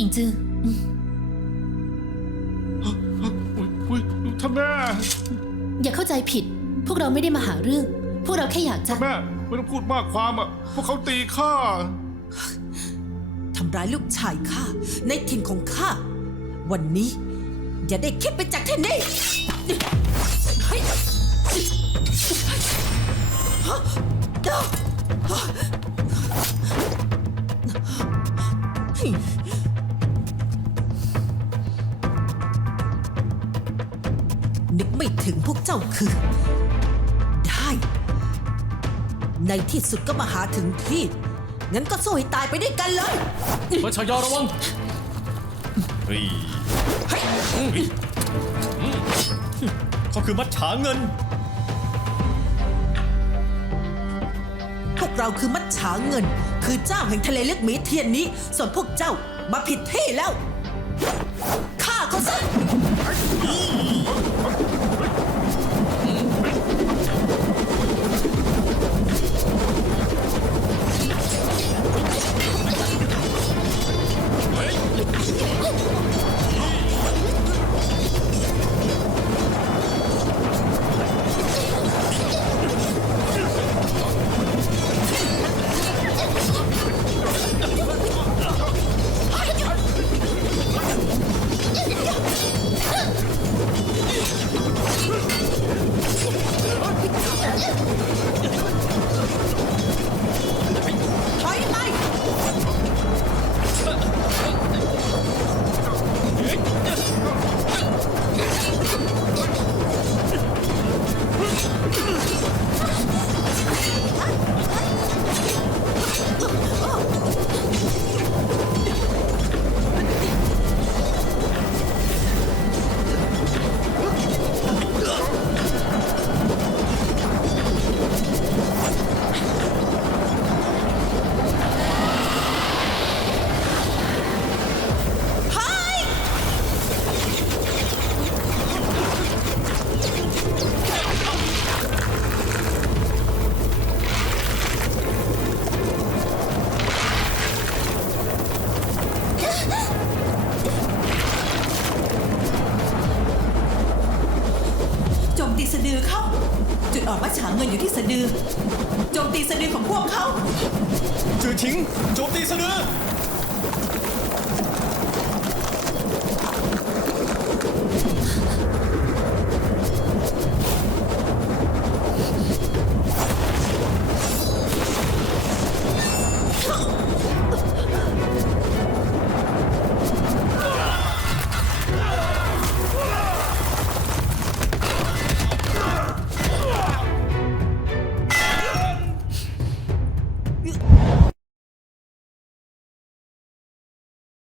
อิงจืออืมอุ๊ยอุ๊ยท่านแม่อย่าเข้าใจผิด พวกเราไม่ได้มาหาเรื่อง พวกเราแค่อยากจะแม่ไม่ต้องพูดมากความอะพวกเขาตีข้าทำร้ายลูกชายข้าในถิ่นของข้า วันนี้ อย่าได้คิดไปจากที่นี่เฮ้ยฮะเอ้าฮะเฮ้ย นึกไม่ถึงพวกเจ้าคือ ได้ ในที่สุดก็มาหาถึงที่ งั้นก็สู้ให้ตายไปด้วยกันเลยมัชยาระวังเฮ้ยเขาคือมัดฉาเงิน พวกเราคือมัดฉาเงิน คือเจ้าแห่งทะเลลึกหมีเทียนนี้ ส่วนพวกเจ้ามาผิดที่แล้วฆ่าเขาซะ มตีสะดือเขาจุดอ่อนว่าฉาเงินอยู่ที่สะดือโจมตีสะดือของพวกเขา จือทิ้งโจมตีสะดือ